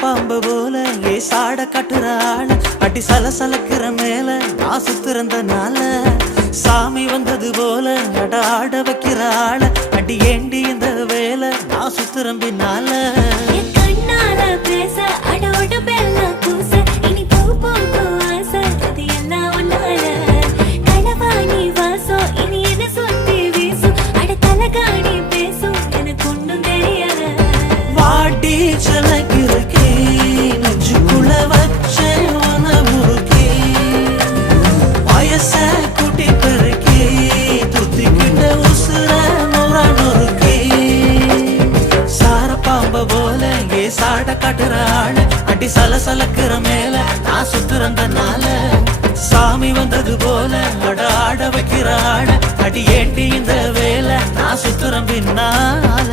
பாம்பு போல ஏ சாட கட்டுறாள் அடி சலசலக்கிற மேல நான் சுத்துறந்தனால சாமி வந்தது போல அட ஆட வைக்கிறாள் அடி ஏண்டி இந்த வேலை நான் சுத்துறேன் பின்னால சாட காட்டுறாள் அடி சலசலக்கிற மேல நான் சுத்துறந்தனால சாமி வந்தது போல அட ஆட வைக்கிறாள் அடி ஏண்டி இந்த வேலை நான் சுத்துறேன் பின்னால